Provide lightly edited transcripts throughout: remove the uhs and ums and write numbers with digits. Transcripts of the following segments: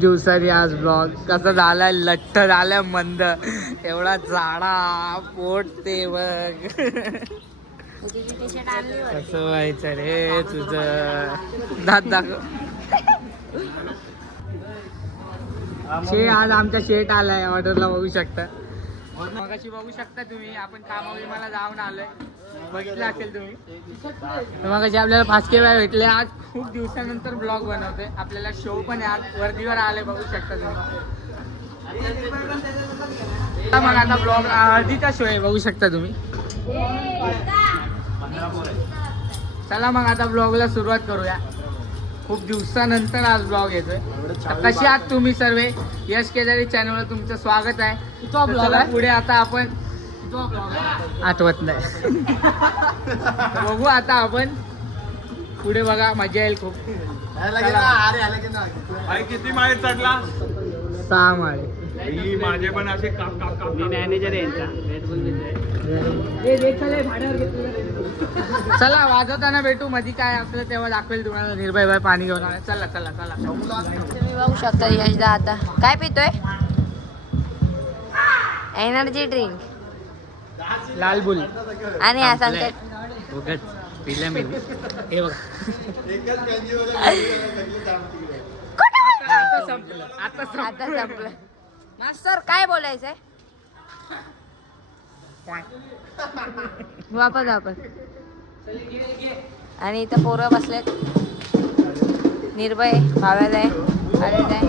दिवसांनी आज ब्लॉग कसा झालाय, लठ्ठ झालाय मंद, एवढा जाडा पोट ते बघ. कसं व्हायचं रे तुझं, दात दाखव. आज आमचा शेट आलाय ऑर्डरला, बघू शकता. मगाशी बघू शकता तुम्ही, आपण कामाविमाला जाऊन आलोय, बघितलं असेल तुम्ही. मगाशी आपल्याला फासके बाय भेटले. आज खूप दिवसानंतर ब्लॉग बनवतोय, आपल्याला शो पण आहे आज, वर्दीवर आले, बघू शकता तुम्ही. मग आता ब्लॉग हळदीचा शो आहे, बघू शकता तुम्ही. चला मग आता ब्लॉगला सुरुवात करूया. खूप दिवसानंतर आज ब्लॉग येतोय. कशी आहात तुम्ही सर्व? यश केदारी चॅनलवर तुमचं स्वागत आहे. पुढे आता आपण आठवत नाही. बघू आता आपण पुढे, बघा मजा येईल खूप. किती माळे चढला? 6 माळे. माझे पण असे मॅनेजर आहे. चला वाजवताना भेटू, मध्ये काय असलं तेव्हा दाखवेल तुम्हाला. निर्भय बाय पाणी घेऊन आले. चला चला चला. तुम्ही बघू शकता यशदा आता काय पितोय, एनर्जी ड्रिंक लाल बुल. आणि हा सांगतात उगाच पिलं मी. हे बघ आता संपलं, आता आता संपलं. मास्तर काय बोलायचंय? वापस वापस. आणि इथं पोरं बसलेत. निर्भय भाव्याला आहे, आलेला आहे.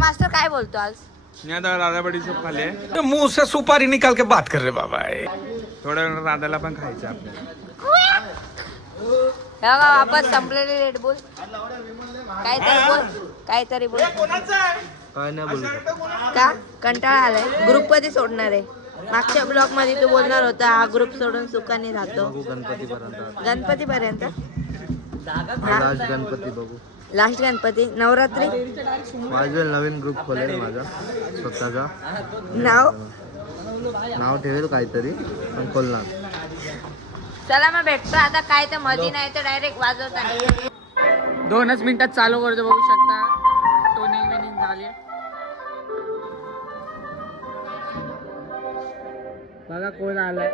मास्टर काय बोलतो आज? राधा बडी सूप खाले, मुंह से सुपारी निकाल के बात कर रहे बाबा. थोड्या वेळ राधाला पण खायचं आपल्याला. वापस संपलेली रेड बुल. काहीतरी बोल. काय नाही बोलू का कंटाळा आलाय? ग्रुप कधी सोडणार आहे? मागच्या ब्लॉग मध्ये तू बोलणार होता हा ग्रुप सोडून सुखाने राहतो. गणपतीपर्यंत. गणपती बघू. लास्ट गणपती. नवरात्री माझं नवीन ग्रुप खोलेल, माझा स्वतःचा. नाव ठेवेल काहीतरी, पण खोलणार. चला मग भेटतो आता. काय तर मध्ये नाही तर डायरेक्ट वाजवता. 2च मिनिटात चालू करतो, बघू शकता. टोनिंग विनिंग झाली. बघा कोण आलाय.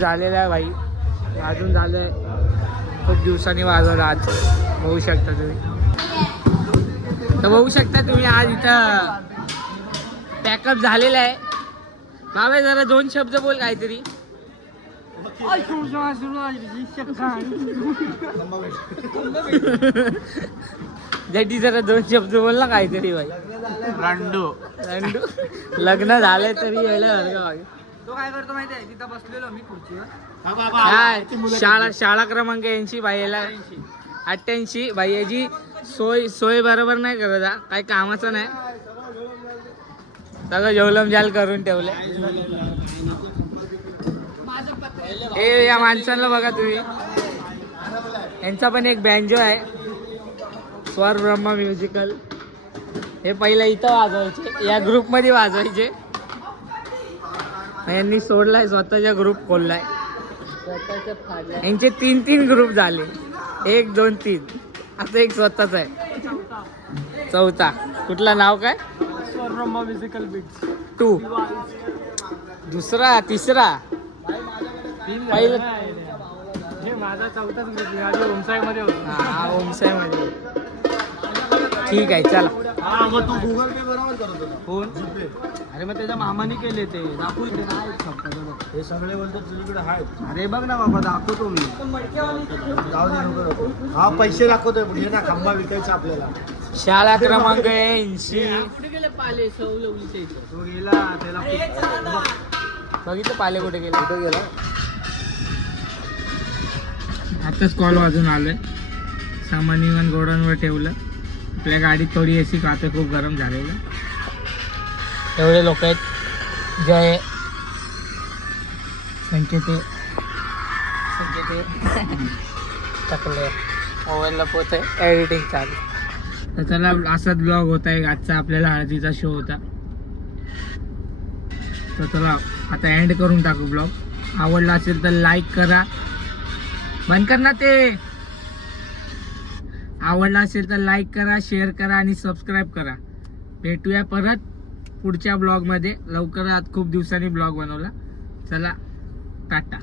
झालेला आहे भाई, वाजून झालंय खूप दिवसांनी वाजवलं आज. बघू शकता तुम्ही, तर बघू शकता तुम्ही आज इथं पॅकअप झालेला आहे. बाबा जरा 2 शब्द बोल काहीतरी. जटी जरा 2 शब्द बोल ना काहीतरी भाई. रांडू रांडू लग्न झालंय तरी यायला. तो काय करतो माहिती आहे, तिथं बसलेलो मी खुर्चीवर. शाळा क्रमांक 80 भाई याला 88 भाई. याची सोय बरोबर नाही करत हा, काही कामाचं नाही. सगळं जेवलम जाल करून ठेवले. ए या माणसांना बघा तुम्ही, यांचा पण एक बँजो आहे, स्वर ब्रह्मा म्युझिकल. हे पहिलं इथं वाजवायचे, या ग्रुप मध्ये वाजवायचे. यांनी सोडलाय, स्वतःचा ग्रुप खोललाय. यांचे 3 ग्रुप झाले, 1 2 3. आता एक स्वतःच आहे, 4था. कुठला नाव काय? स्वर ब्रह्मा म्युझिकल बीट्स 2. दुसरा, तिसरा, पहिलं. हे माझा 4थाच ग्रुप आहे. आधी ओमसाई मध्ये होतो. हा ओमसाई मध्ये. ठीक आहे चला. मग तू गुगल पे बरोबर करत होता. फोन अरे मग त्याच्या मामाने केले ते दाखवू ते नाही हे सगळे बोलतात तुझ्याकडे आहेत. अरे बघ ना बाबा दाखवतो मी. जाऊ दे नको. हा पैसे दाखवतोय पुढे ना, खांबा विकायचा आपल्याला. शाळा क्रमांक 80. कुठे गेले पाले सवलवलीचे इथं. तो गेला त्याला बघितलं पाले कुठे गेले. कुठे गेला. आताच कॉल वाजून आलोय. सामान विमान गोडाऊनवर ठेवलं. आपल्या गाडीत थोडी एसी खाते, खूप गरम झालेलं. एवढे लोक आहेत. जय संकेते टाकले मोबाईलला पोत आहे, एडिटिंग चालू. तर चला असाच ब्लॉग होता आहे आजचा. आपल्याला हळदीचा शो होता. तर चला आता एंड करून टाकू ब्लॉग. आवडला असेल तर लाईक करा. बंद कर ना ते. आवडला असेल तर लाईक करा, शेअर करा आणि सबस्क्राईब करा. भेटूया परत पुढच्या ब्लॉगमध्ये लवकरात. खूप दिवसांनी ब्लॉग बनवला. चला टाटा.